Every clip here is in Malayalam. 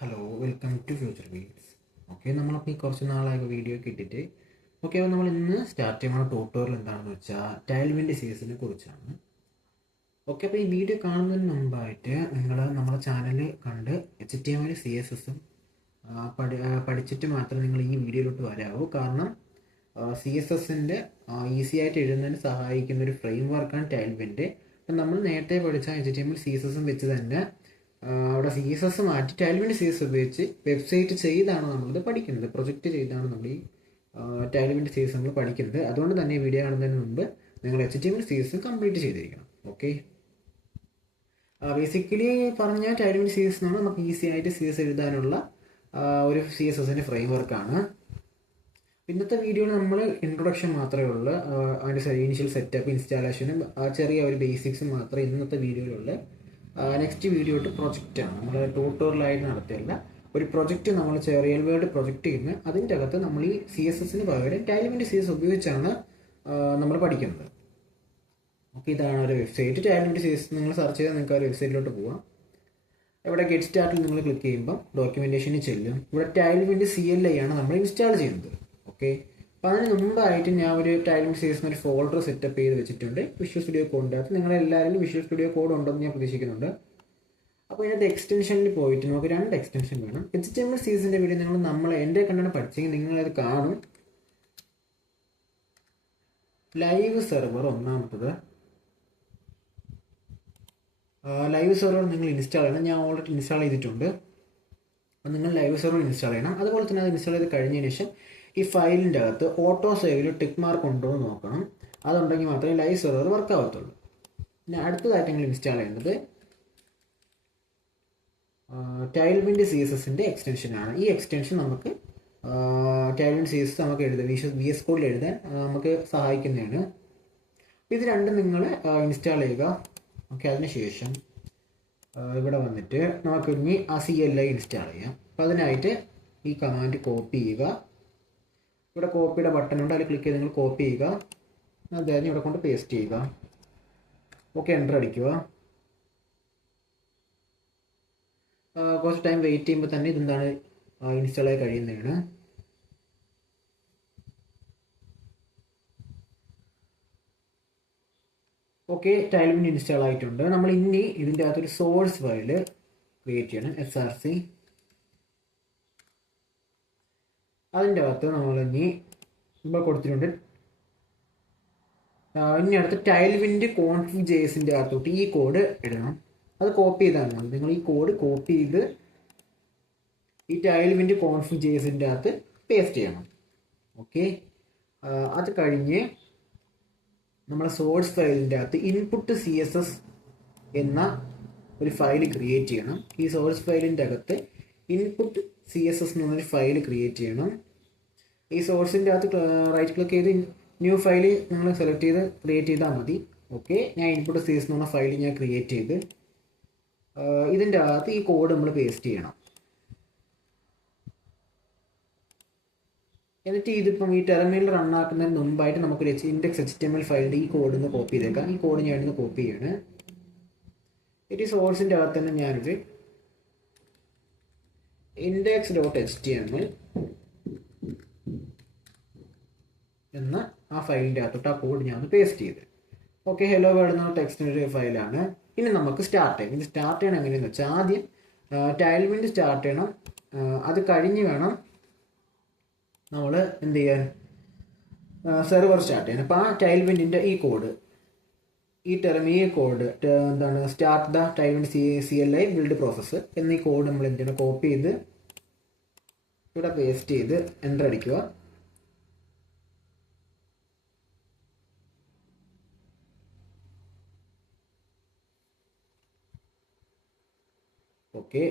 Hello welcome to future weeds. Okay, നമ്മളപ്പോൾ ഈ കുറച്ച് നാളായി വീഡിയോ ഒക്കെ ഇട്ടിട്ട് അപ്പോൾ നമ്മൾ ഇന്ന് സ്റ്റാർട്ട് ചെയ്യുന്ന ട്യൂട്ടോറിയൽ എന്താണെന്ന് വെച്ചാൽ ടൈൽവിൻ്റെ സീരീസിനെ കുറിച്ചാണ്. ഓക്കെ, അപ്പോൾ ഈ വീഡിയോ കാണുന്നതിന് മുമ്പായിട്ട് നിങ്ങൾ നമ്മുടെ ചാനൽ കണ്ട് HTML CSS പഠിച്ചിട്ട് മാത്രമേ നിങ്ങൾ ഈ വീഡിയോയിലോട്ട് വരാവൂ. കാരണം CSSൻ്റെ ഈസി ആയിട്ട് എഴുതുന്നതിന് സഹായിക്കുന്ന ഒരു ഫ്രെയിം വർക്കാണ് ടൈൽവിൻ്റെ. അപ്പം നമ്മൾ നേരത്തെ പഠിച്ച HTML CSS വെച്ച് തന്നെ അവിടെ CSS മാറ്റി ടൈൽവിൻ്റെ CSS ഉപയോഗിച്ച് വെബ്സൈറ്റ് ചെയ്താണ് നമ്മളിത് പഠിക്കുന്നത്. പ്രൊജക്റ്റ് ചെയ്താണ് നമ്മൾ ഈ ടൈൽവിൻ്റെ CSS നമ്മൾ പഠിക്കുന്നത്. അതുകൊണ്ട് തന്നെ ഈ വീഡിയോ കാണുന്നതിന് മുമ്പ് നിങ്ങൾ HTML CSS കംപ്ലീറ്റ് ചെയ്തിരിക്കണം. ഓക്കെ, ബേസിക്കലി പറഞ്ഞാൽ ടൈൽവിൻ്റെ CSS എന്നാണ് നമുക്ക് ഈസി ആയിട്ട് CSS എഴുതാനുള്ള ഒരു CSSൻ്റെ ഫ്രെയിം വർക്കാണ്. ഇന്നത്തെ വീഡിയോയിൽ നമ്മൾ ഇൻട്രൊഡക്ഷൻ മാത്രമേ ഉള്ളൂ. അതിൻ്റെ ഇനിഷ്യൽ സെറ്റപ്പ്, ഇൻസ്റ്റാളേഷനും ചെറിയ ഒരു ബേസിക്സും മാത്രമേ ഇന്നത്തെ വീഡിയോയിലുള്ള. നെക്സ്റ്റ് വീഡിയോ തൊട്ട് പ്രൊജക്റ്റാണ്. നമ്മൾ ട്യൂട്ടോറിയലായിട്ട് നടത്തിയല്ല, ഒരു പ്രൊജക്റ്റ് നമ്മൾ റിയൽ വേൾഡ് പ്രൊജക്റ്റ് ചെയ്യുന്നത്. അതിൻ്റെ അകത്ത് നമ്മൾ ഈ CSSന് പകരം ടൈൽവിൻ്റെ CSS ഉപയോഗിച്ചാണ് നമ്മൾ പഠിക്കുന്നത്. ഓക്കെ, ഇതാണ് ഒരു വെബ്സൈറ്റ്. ടൈൽവിൻ്റെ CSS നിങ്ങൾ സെർച്ച് ചെയ്താൽ നിങ്ങൾക്ക് ആ ഒരു വെബ്സൈറ്റിലോട്ട് പോകാം. ഇവിടെ ഗെറ്റ് സ്റ്റാർട്ടിൽ നിങ്ങൾ ക്ലിക്ക് ചെയ്യുമ്പോൾ ഡോക്യുമെൻറ്റേഷനിൽ ചെല്ലും. ഇവിടെ ടൈൽവിൻ്റെ CLI ആണ് നമ്മൾ ഇൻസ്റ്റാൾ ചെയ്യുന്നത്. ഓക്കെ, അപ്പോൾ അതിന് മുമ്പായിട്ട് ഞാൻ ഒരു ടൈൽവിൻ്റെ CSS ഒരു ഫോൾഡർ സെറ്റപ്പ് ചെയ്ത് വെച്ചിട്ടുണ്ട് വിഷ്വൽ സ്റ്റുഡിയോ കോഡിനകത്ത്. നിങ്ങളെല്ലാവരും വിഷ്വൽ സ്റ്റുഡിയോ കോഡ് ഉണ്ടെന്ന് ഞാൻ പ്രതീക്ഷിക്കുന്നുണ്ട്. അപ്പോൾ ഇതിനകത്ത് എക്സ്റ്റൻഷനിൽ പോയിട്ട് നമുക്ക് 2 എക്സ്റ്റൻഷൻ വേണം. HTML CSSൻ്റെ വീഡിയോ നമ്മൾ എൻ്റെ കണ്ടാണ് പഠിച്ചെങ്കിൽ നിങ്ങളത് കാണും. ലൈവ് സെർവർ ഒന്നാമത്തത്. ലൈവ് സെർവർ നിങ്ങൾ ഇൻസ്റ്റാൾ ചെയ്യണം. ഞാൻ ഓൾറെഡി ഇൻസ്റ്റാൾ ചെയ്തിട്ടുണ്ട്. അപ്പോൾ നിങ്ങൾ ലൈവ് സെർവർ ഇൻസ്റ്റാൾ ചെയ്യണം. അതുപോലെ തന്നെ അത് ഇൻസ്റ്റാൾ ചെയ്ത് കഴിഞ്ഞതിന് ശേഷം ഈ ഫയലിൻ്റെ അകത്ത് ഓട്ടോ സേവിൽ ടിക്ക് മാർക്ക് ഉണ്ടോ എന്ന് നോക്കണം. അതുണ്ടെങ്കിൽ മാത്രമേ ലൈവ് സെർവർ വർക്ക് ആവത്തുള്ളൂ. പിന്നെ അടുത്തതായിട്ട് നിങ്ങൾ ഇൻസ്റ്റാൾ ചെയ്യേണ്ടത് ടൈൽവിൻ്റെ CSSൻ്റെ എക്സ്റ്റൻഷനാണ്. ഈ എക്സ്റ്റൻഷൻ നമുക്ക് ടൈൽവിൻ്റെ CSS നമുക്ക് എഴുതാം, VS കോഡിൽ എഴുതാൻ നമുക്ക് സഹായിക്കുന്നതാണ്. ഇത് രണ്ടും നിങ്ങൾ ഇൻസ്റ്റാൾ ചെയ്യുക. ഓക്കെ, അതിനുശേഷം ഇവിടെ വന്നിട്ട് നമുക്ക് ഇനി ആ CLI ഇൻസ്റ്റാൾ ചെയ്യാം. അപ്പോൾ അതിനായിട്ട് ഈ കമാൻഡ് കോപ്പി ചെയ്യുക. ഇവിടെ കോപ്പിയുടെ ബട്ടൺ ഉണ്ട്, അതിൽ ക്ലിക്ക് ചെയ്ത് നിങ്ങൾ കോപ്പി ചെയ്യുക. അതായത് ഇവിടെ കൊണ്ട് പേസ്റ്റ് ചെയ്യുക. ഓക്കെ, എൻ്റർ അടിക്കുക. കുറച്ച് ടൈം വെയിറ്റ് ചെയ്യുമ്പോൾ തന്നെ ഇതെന്താണ് ഇൻസ്റ്റാൾ ആയി കഴിയുന്നതാണ്. ഓക്കെ, ടൈൽവിൻ്റെ ഇൻസ്റ്റാൾ ആയിട്ടുണ്ട്. നമ്മൾ ഇനി ഇതിൻ്റെ അകത്തൊരു സോഴ്സ് ഫയൽ ക്രിയേറ്റ് ചെയ്യണം, SRC. അതിൻ്റെ അകത്ത് നമ്മൾ ഇനി ഇപ്പോൾ കൊടുത്തിട്ടുണ്ട്. ഇനി അടുത്ത് ടൈൽവിൻ്റെ config.jsൻ്റെ അകത്തോട്ട് ഈ കോഡ് ഇടണം. അത് കോപ്പി ചെയ്താൽ മതി. നിങ്ങൾ ഈ കോഡ് കോപ്പി ചെയ്ത് ഈ ടൈൽവിൻ്റെ config.jsൻ്റെ അകത്ത് പേസ്റ്റ് ചെയ്യണം. ഓക്കെ, അത് കഴിഞ്ഞ് നമ്മളെ സോഴ്സ് ഫയലിൻ്റെ അകത്ത് ഇൻപുട്ട് CSS എന്ന ഒരു ഫയൽ ക്രിയേറ്റ് ചെയ്യണം. ഈ സോഴ്സ് ഫയലിൻ്റെ അകത്ത് ഇൻപുട്ട് CSS എന്നൊരു ഫയൽ ക്രിയേറ്റ് ചെയ്യണം. ഈ സോഴ്സിൻ്റെ അകത്ത് റൈറ്റ് ക്ലിക്ക് ചെയ്ത് ന്യൂ ഫയൽ നിങ്ങൾ സെലക്ട് ചെയ്ത് ക്രിയേറ്റ് ചെയ്താൽ മതി. ഓക്കെ, ഞാൻ ഇൻപുട്ട് CSS എന്ന് പറഞ്ഞ ഫയൽ ഞാൻ ക്രിയേറ്റ് ചെയ്ത് ഇതിൻ്റെ അകത്ത് ഈ കോഡ് നമ്മൾ പേസ്റ്റ് ചെയ്യണം. എന്നിട്ട് ഇതിപ്പം ഈ ടെർമിനൽ റൺ ആക്കുന്നതിന് മുമ്പായിട്ട് നമുക്കൊരു ഇൻഡെക്സ് HTML ഫയലിൻ്റെ ഈ കോഡ് ഒന്ന് കോപ്പി ചെയ്തേക്കാം. ഈ കോഡ് ഞാനിന്ന് കോപ്പി ചെയ്യാണ്. ഈ സോഴ്സിൻ്റെ അകത്ത് തന്നെ ഞാനൊരു index.html എന്ന ആ ഫയലിൻ്റെ അകത്തോട്ട് ആ കോഡ് ഞാൻ ഒന്ന് പേസ്റ്റ് ചെയ്ത്. ഓക്കെ, ഹലോ വേൾഡ് എന്ന ടെക്സ്റ്റിൻ്റെ ഒരു ഫയലാണ്. ഇനി നമുക്ക് സ്റ്റാർട്ട് ചെയ്യാം. ഇത് സ്റ്റാർട്ട് ചെയ്യണം എങ്ങനെയെന്ന് വെച്ചാൽ ആദ്യം ടൈൽവിൻ്റെ സ്റ്റാർട്ട് ചെയ്യണം. അത് കഴിഞ്ഞ് വേണം നമ്മൾ എന്ത് ചെയ്യാൻ, സെർവർ സ്റ്റാർട്ട് ചെയ്യാൻ. അപ്പോൾ ആ ടൈൽവിൻ്റെ ഈ കോഡ്, ഈ കോഡ് എന്താണ്, സ്റ്റാർട്ട് ദ ടൈൽവിൻ്റെ CLI ബിൽഡ് പ്രോസസ്സ് എന്നീ കോഡ് നമ്മൾ എന്ത് ചെയ്യണം, കോപ്പി ചെയ്ത് ഇവിടെ പേസ്റ്റ് ചെയ്ത് എൻ്റർ അടിക്കുക. ഓക്കെ,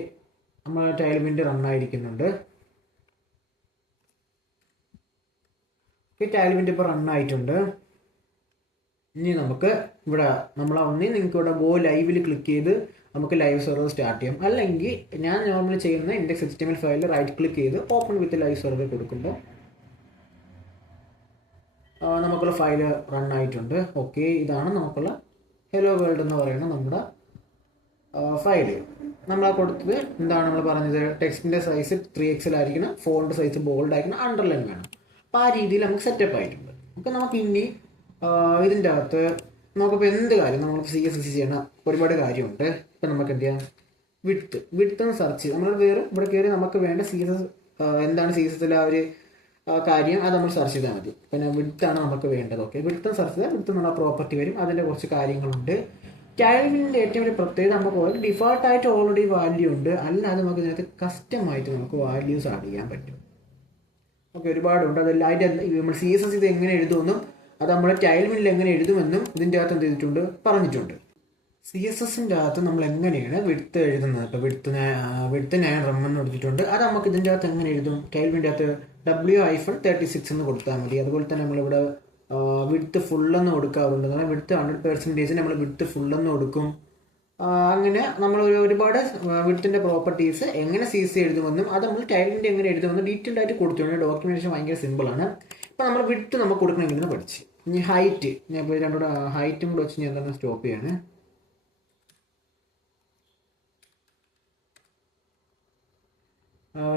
നമ്മൾ ടൈൽവിൻ്റെ റൺ ആയിരിക്കുന്നുണ്ട്. ടൈൽവിൻ്റെ ഇപ്പോൾ റൺ ആയിട്ടുണ്ട്. ഇനി നമുക്ക് ഇവിടെ നിങ്ങൾക്ക് ഇവിടെ ഗോ ലൈവിൽ ക്ലിക്ക് ചെയ്ത് നമുക്ക് ലൈവ് സെർവർ സ്റ്റാർട്ട് ചെയ്യാം. അല്ലെങ്കിൽ ഞാൻ നോർമലി ചെയ്യുന്ന ഇൻഡെക്സ് HTML ഫയലിൽ റൈറ്റ് ക്ലിക്ക് ചെയ്ത് ഓപ്പൺ വിത്ത് ലൈവ് സെർവർ കൊടുക്കുമ്പോൾ നമുക്കുള്ള ഫയൽ റൺ ആയിട്ടുണ്ട്. ഓക്കെ, ഇതാണ് നമുക്കുള്ള ഹലോ വേൾഡ് എന്ന് പറയുന്ന നമ്മുടെ ഫയൽ. നമ്മൾ കൊടുത്തത് എന്താണ് നമ്മൾ പറഞ്ഞത്, ടെക്സ്റ്റിൻ്റെ സൈസ് 3XL ആയിരിക്കണം, ഫോണ്ട് സൈസ് ബോൾഡ് ആയിരിക്കണം, അണ്ടർലൈൻ വേണം. അപ്പോൾ ആ രീതിയിൽ നമുക്ക് സെറ്റപ്പ് ആയിട്ടുണ്ട്. അപ്പോൾ നമുക്ക് ഇനി ഇതിൻ്റെ അകത്ത് നമുക്കിപ്പോൾ എന്ത് കാര്യം നമ്മൾ CSS ചെയ്യണ ഒരുപാട് കാര്യമുണ്ട്. ഇപ്പം നമുക്ക് എന്ത് ചെയ്യാം, വിഡ്ത്ത് എന്ന് സെർച്ച് ചെയ്ത് നമ്മൾ ഇവിടെ കയറി നമുക്ക് വേണ്ട CSS എന്താണ് CSSലെ ആ ഒരു കാര്യം അത് നമ്മൾ സെർച്ച് ചെയ്താൽ മതി. പിന്നെ വിഡ്ത്താണ് നമുക്ക് വേണ്ടത്. ഓക്കെ, വിഡ്ത്ത് സെർച്ച് ചെയ്താൽ വിഡ്ത്ത് എന്നുള്ള പ്രോപ്പർട്ടി വരും. അതിൻ്റെ കുറച്ച് കാര്യങ്ങളുണ്ട്. ടൈലിൻ്റെ ഏറ്റവും വലിയ പ്രത്യേകത നമുക്ക് ഡിഫോൾട്ടായിട്ട് ഓൾറെഡി വാല്യൂ ഉണ്ട്, അല്ലാതെ നമുക്ക് ഇതിനകത്ത് കസ്റ്റമായിട്ട് നമുക്ക് വാല്യൂസ് ആഡ് ചെയ്യാൻ പറ്റും. ഓക്കെ, ഒരുപാടുണ്ട്. അതെല്ലാം അതിൻ്റെ നമ്മൾ CSS ഇത് എങ്ങനെ എഴുതുമെന്നും അത് നമ്മൾ ടൈൽമിനിൽ എങ്ങനെ എഴുതുമെന്നും ഇതിൻ്റെ അകത്ത് എന്ത് ചെയ്തിട്ടുണ്ട്, പറഞ്ഞിട്ടുണ്ട്. CSSൻ്റെ അകത്ത് നമ്മൾ എങ്ങനെയാണ് വിഡ്ത്ത് എഴുതുന്നത്. ഇപ്പോൾ വിഡ്ത്ത് ഞാൻ റമ്മെന്ന് കൊടുത്തിട്ടുണ്ട്. അത് നമുക്ക് ഇതിൻ്റെ അകത്ത് എങ്ങനെ എഴുതും, ടൈൽമിൻ്റെ അകത്ത് W-36 എന്ന് കൊടുത്താൽ മതി. അതുപോലെ തന്നെ നമ്മളിവിടെ വിഡ്ത്ത് ഫുള്ളെന്ന് കൊടുക്കാറുണ്ട്. കാരണം വിഡ്ത്ത് 100% നമ്മൾ വിഡ്ത്ത് ഫുള്ളെന്ന് കൊടുക്കും. അങ്ങനെ നമ്മൾ ഒരുപാട് വിഡ്ത്തിൻ്റെ പ്രോപ്പർട്ടീസ് എങ്ങനെ CSS എഴുതുമെന്നും അത് നമ്മൾ ടൈലിൻ്റെ എങ്ങനെ എഴുതുമെന്നും ഡീറ്റെയിൽഡ് ആയിട്ട് കൊടുത്തിട്ടുണ്ട്. ഡോക്യുമെൻറ്റേഷൻ ഭയങ്കര സിമ്പിളാണ്. ഇപ്പോൾ നമ്മൾ വിഡ്ത്ത് നമുക്ക് കൊടുക്കണമെങ്കിൽ പഠിച്ച് ഇനി ഹൈറ്റ്, ഞാൻ ഇപ്പോൾ രണ്ടുകൂടെ ഹൈറ്റും കൂടെ വെച്ച് ഞാൻ എന്താണ് സ്റ്റോപ്പ് ചെയ്യാണ്.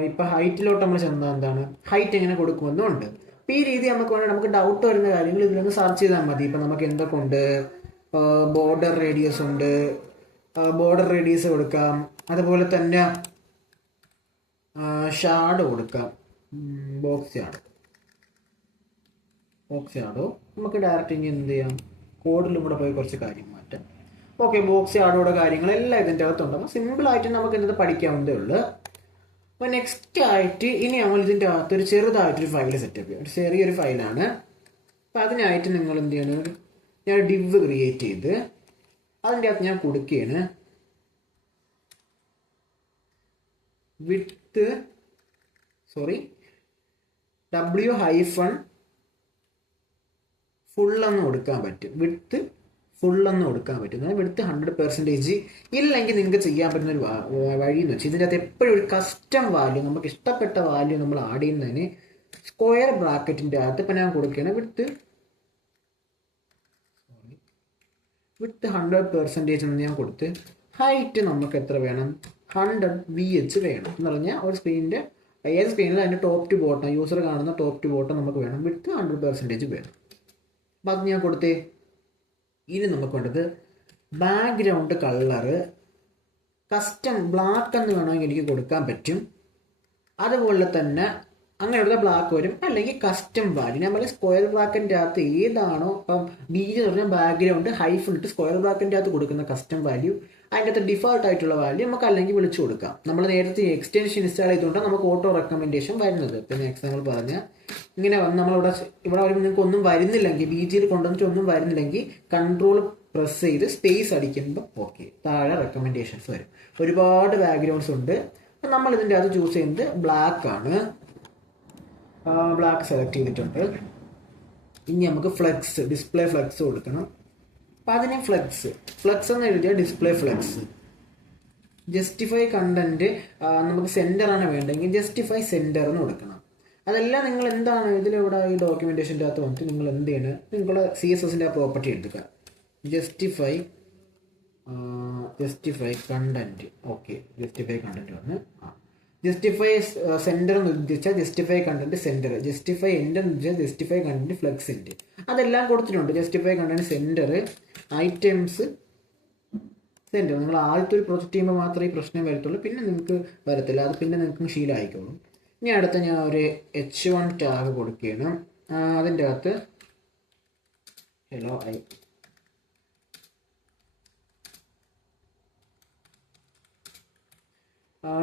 ഇപ്പോൾ ഹൈറ്റിലോട്ട് നമ്മൾ ചെന്നാൽ എന്താണ് ഹൈറ്റ് എങ്ങനെ കൊടുക്കുമെന്നും ഉണ്ട്. അപ്പോൾ ഈ രീതി നമുക്ക് വേണമെങ്കിൽ നമുക്ക് ഡൗട്ട് വരുന്ന കാര്യങ്ങൾ ഇതിലൊന്ന് സെർച്ച് ചെയ്താൽ മതി. ഇപ്പം നമുക്ക് എന്തൊക്കെ ഉണ്ട്, ബോർഡർ റേഡിയസ് ഉണ്ട്, ബോർഡർ റേഡിയസ് കൊടുക്കാം. അതുപോലെ തന്നെ ഷാഡോ കൊടുക്കാം, ബോക്സ് ഷാഡോ നമുക്ക് ഡയറക്റ്റ് ഇനി എന്ത് ചെയ്യാം, കോഡിലും കൂടെ പോയി കുറച്ച് കാര്യം മാറ്റാം. ഓക്കെ, ബോക്സ് ഷാഡോയുടെ കാര്യങ്ങളെല്ലാം ഇതിൻ്റെ അകത്തുണ്ട്. അപ്പോൾ സിമ്പിളായിട്ട് നമുക്ക് ഇന്നത് പഠിക്കാവുന്നതേ ഉള്ളൂ. അപ്പോൾ നെക്സ്റ്റ് ആയിട്ട് ഇനി നമ്മൾ ഇതിൻ്റെ അകത്ത് ഒരു ചെറുതായിട്ടൊരു ഫയൽ സെറ്റപ്പ് ചെയ്യാം. ഒരു ചെറിയൊരു ഫയലാണ്. അപ്പോൾ അതിനായിട്ട് നിങ്ങൾ എന്ത് ചെയ്യണം, ഞാൻ ഡിവ് ക്രിയേറ്റ് ചെയ്ത് അതിൻ്റെ അകത്ത് ഞാൻ കൊടുക്കുകയാണ് വിഡ്ത്ത് ഫുള്ളെന്ന് കൊടുക്കാൻ പറ്റും. വിഡ്ത്ത് ഫുള്ളെന്ന് കൊടുക്കാൻ പറ്റും. വിഡ്ത്ത് 100% ഇല്ലെങ്കിൽ നിങ്ങൾക്ക് ചെയ്യാൻ പറ്റുന്ന ഒരു വഴി എന്ന് വെച്ചാൽ ഇതിൻ്റെ അകത്ത് എപ്പോഴും ഒരു കസ്റ്റം വാല്യൂ, നമുക്ക് ഇഷ്ടപ്പെട്ട വാല്യൂ നമ്മൾ ആഡ് ചെയ്യുന്നതിന് സ്ക്വയർ ബ്രാക്കറ്റിൻ്റെ അകത്ത് ഇപ്പം ഞാൻ കൊടുക്കുകയാണ് വിഡ്ത്ത് 100% എന്ന് ഞാൻ കൊടുത്ത് ഹൈറ്റ് നമുക്ക് എത്ര വേണം, 100 VH വേണം എന്ന് പറഞ്ഞാൽ ഒരു സ്ക്രീനിൻ്റെ ഏത് സ്ക്രീനിൽ അതിൻ്റെ ടോപ്പ് ടു ബോട്ടം യൂസർ കാണുന്ന ടോപ്പ് ടു ബോട്ടം നമുക്ക് വേണം. വിഡ്ത്ത് 100% വേണം. അപ്പം അത് ഞാൻ കൊടുത്തേ. ഇനി നമുക്ക് വേണ്ടത് ബാക്ക്ഗ്രൗണ്ട് കളറ് കസ്റ്റം ബ്ലാക്ക് എന്ന് വേണമെങ്കിൽ എനിക്ക് കൊടുക്കാൻ പറ്റും. അതുപോലെ തന്നെ അങ്ങനെയുള്ള ബ്ലാക്ക് വരും, അല്ലെങ്കിൽ കസ്റ്റം വാല്യൂ നമ്മൾ സ്ക്വയർ ബ്രാക്കറ്റിൻ്റെ അകത്ത് ഏതാണോ, ഇപ്പം BG എന്ന് പറഞ്ഞാൽ ബാക്ക്ഗ്രൗണ്ട് ഹൈഫൺ ഇട്ട് സ്ക്വയർ ബ്രാക്കറ്റിൻ്റെ അകത്ത് കൊടുക്കുന്ന കസ്റ്റം വാല്യൂ അതിൻ്റെ അകത്ത് ഡിഫോൾട്ട് ആയിട്ടുള്ള വാല്യൂ നമുക്ക് അല്ലെങ്കിൽ വിളിച്ചു കൊടുക്കാം. നമ്മൾ നേരത്തെ എക്സ്റ്റൻഷൻ ഇൻസ്റ്റാൾ ചെയ്തുകൊണ്ടാണ് നമുക്ക് ഓട്ടോ റെക്കമെൻഡേഷൻ വരുന്നത്. പിന്നെ എക്സാമ്പിൾ പറഞ്ഞാൽ ഇങ്ങനെ വന്ന് നമ്മളിവിടെ വരുമ്പോൾ നിങ്ങൾക്ക് ഒന്നും വരുന്നില്ലെങ്കിൽ, BGയിൽ കൊണ്ടുവന്നിട്ട് ഒന്നും വരുന്നില്ലെങ്കിൽ കൺട്രോൾ പ്രസ് ചെയ്ത് സ്പേസ് അടിക്കുമ്പോൾ ഓക്കെ താഴെ റെക്കമെൻഡേഷൻസ് വരും. ഒരുപാട് ബാക്ക്ഗ്രൗണ്ട്സ് ഉണ്ട്. അപ്പം നമ്മൾ ഇതിൻ്റെ അത് ചൂസ് ചെയ്യുന്നത് ബ്ലാക്ക് ആണ്. ബ്ലാക്ക് സെലക്ട് ചെയ്തിട്ടുണ്ട്. ഇനി നമുക്ക് ഡിസ്പ്ലേ ഫ്ലെക്സ് കൊടുക്കണം. അപ്പം അതിനെ ഫ്ലെക്സ് എന്ന് എഴുതിയാൽ ഡിസ്പ്ലേ ഫ്ലെക്സ്. ജസ്റ്റിഫൈ കണ്ടന്റ് നമുക്ക് സെൻറ്ററാണ് വേണ്ടതെങ്കിൽ ജസ്റ്റിഫൈ സെൻറ്റർ എന്ന് കൊടുക്കണം. അതെല്ലാം നിങ്ങൾ എന്താണ് ഇതിലിവിടെ ഈ ഡോക്യുമെൻറ്റേഷൻ്റെ അകത്ത് വന്നിട്ട് നിങ്ങൾ എന്ത് ചെയ്യണം, നിങ്ങളുടെ CSSൻ്റെ ആ പ്രോപ്പർട്ടി എടുക്കുക, justify content. Okay, justify content വന്ന് ജസ്റ്റിഫൈ സെൻറ്റർ എന്ന് ഉദ്ദേശിച്ചാൽ justify content center, justify end എന്ന് ഉദ്ദേശിച്ചാൽ ജസ്റ്റിഫൈ കണ്ടന്റ് ഫ്ലെക്സ് എൻഡ്. അതെല്ലാം കൊടുത്തിട്ടുണ്ട്. Justify content center, items center. നിങ്ങൾ ആദ്യത്തെ ഒരു പ്രൊജക്റ്റ് ചെയ്യുമ്പോൾ മാത്രമേ ഈ പ്രശ്നം വരത്തുള്ളൂ, പിന്നെ നിങ്ങൾക്ക് വരത്തില്ല. അത് പിന്നെ നിങ്ങൾക്ക് ശീലമായിക്കോളും. ഇനി അടുത്ത ഞാൻ ഒരു H1 ടാഗ് കൊടുക്കുകയാണ്. അതിൻ്റെ അകത്ത്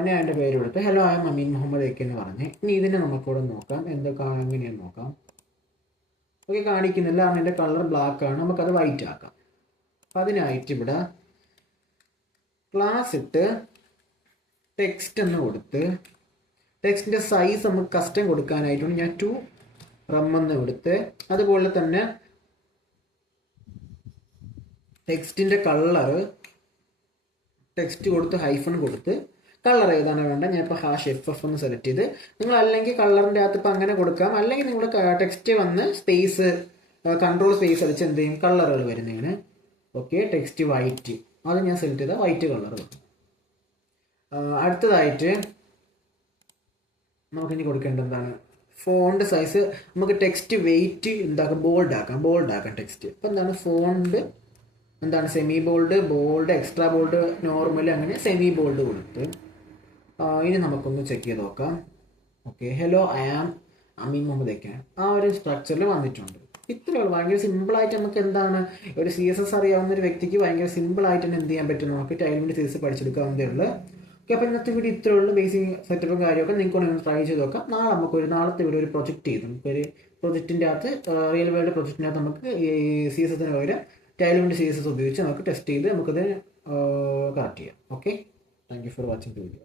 ഞാൻ എൻ്റെ പേര് കൊടുത്ത് hello I am Ameen Muhammad AK എന്ന് പറഞ്ഞ്. ഇനി ഇതിനെ നമുക്കിവിടെ നോക്കാം, എന്തൊക്കെ എങ്ങനെയാണെന്ന് നോക്കാം. ഓക്കെ, കാണിക്കുന്നില്ല. അതിൻ്റെ കളർ ബ്ലാക്ക് ആണ്, നമുക്കത് വൈറ്റ് ആക്കാം. അപ്പം അതിനായിട്ട് ഇവിടെ ക്ലാസ് ഇട്ട് ടെക്സ്റ്റ് എന്ന് കൊടുത്ത് ടെക്സ്റ്റിൻ്റെ സൈസ് നമുക്ക് കസ്റ്റം കൊടുക്കാനായിട്ടുണ്ട്. ഞാൻ 2 റം എന്ന് കൊടുത്ത്, അതുപോലെ തന്നെ ടെക്സ്റ്റിൻ്റെ കളറ് ടെക്സ്റ്റ് കൊടുത്ത് ഹൈഫൺ കൊടുത്ത് കളർ ഏതാണ് വേണ്ടത് ഞാൻ ഇപ്പോൾ #FF എന്ന് സെലക്ട് ചെയ്ത്, നിങ്ങൾ അല്ലെങ്കിൽ കളറിൻ്റെ അകത്ത് ഇപ്പോൾ അങ്ങനെ കൊടുക്കാം, അല്ലെങ്കിൽ നിങ്ങളുടെ ടെക്സ്റ്റ് വന്ന് സ്പേസ് കൺട്രോൾ സ്പേസ് അടിച്ച് എന്ത് ചെയ്യും കളറുകൾ വരുന്നതാണ്. ഓക്കെ, ടെക്സ്റ്റ് വൈറ്റ് അത് ഞാൻ സെലക്ട് ചെയ്താൽ വൈറ്റ് കളർ വന്നു. അടുത്തതായിട്ട് നമുക്കിനി കൊടുക്കേണ്ടത് എന്താണ്, ഫോണ്ട് സൈസ്. നമുക്ക് ടെക്സ്റ്റ് വെയിറ്റ് എന്താക്കാം, ബോൾഡ് ആക്കാം ടെക്സ്റ്റ്. അപ്പോൾ എന്താണ് ഫോണ്ട് എന്താണ് semi bold, bold, extra bold, normal, അങ്ങനെ സെമി ബോൾഡ് കൊടുത്ത് ഇനി നമുക്കൊന്ന് ചെക്ക് ചെയ്ത് നോക്കാം. ഓക്കെ, ഹലോ ഐ ആം അമീൻ മുഹമ്മദ് ഒക്കെയാണ് ആ ഒരു സ്ട്രക്ചറിൽ വന്നിട്ടുണ്ട്. ഇത്രയേ ഉള്ളൂ. ഭയങ്കര സിമ്പിളായിട്ട് നമുക്ക് എന്താണ് ഒരു CSS അറിയാവുന്ന ഒരു വ്യക്തിക്ക് ഭയങ്കര സിമ്പിളായിട്ട് തന്നെ എന്ത് ചെയ്യാൻ പറ്റും, നമുക്ക് ടൈലിൻ്റെ CSS പഠിച്ചെടുക്കാവുന്നതേ ഉള്ളൂ. ഓക്കെ, അപ്പോൾ ഇന്നത്തെ വീഡിയോ ഇത്രയേ ഉള്ളൂ. ബേസിക് സെറ്റപ്പും കാര്യമൊക്കെ നിങ്ങൾക്ക് ഒന്ന് ട്രൈ ചെയ്ത് നോക്കാം. നാളത്തെ വീഡിയോ ഒരു പ്രൊജക്റ്റ് ചെയ്ത് നമുക്കൊരു പ്രൊജക്റ്റിൻ്റെ അകത്ത് റിയൽ വേൾഡ് പ്രൊജക്റ്റിൻ്റെ അകത്ത് നമുക്ക് ഈ CSSന് പകരം ടൈലിൻ്റെ CSS ഉപയോഗിച്ച് നമുക്ക് ടെസ്റ്റ് ചെയ്ത് നമുക്കത് കറക്റ്റ് ചെയ്യാം. Okay, thank you for watching the video.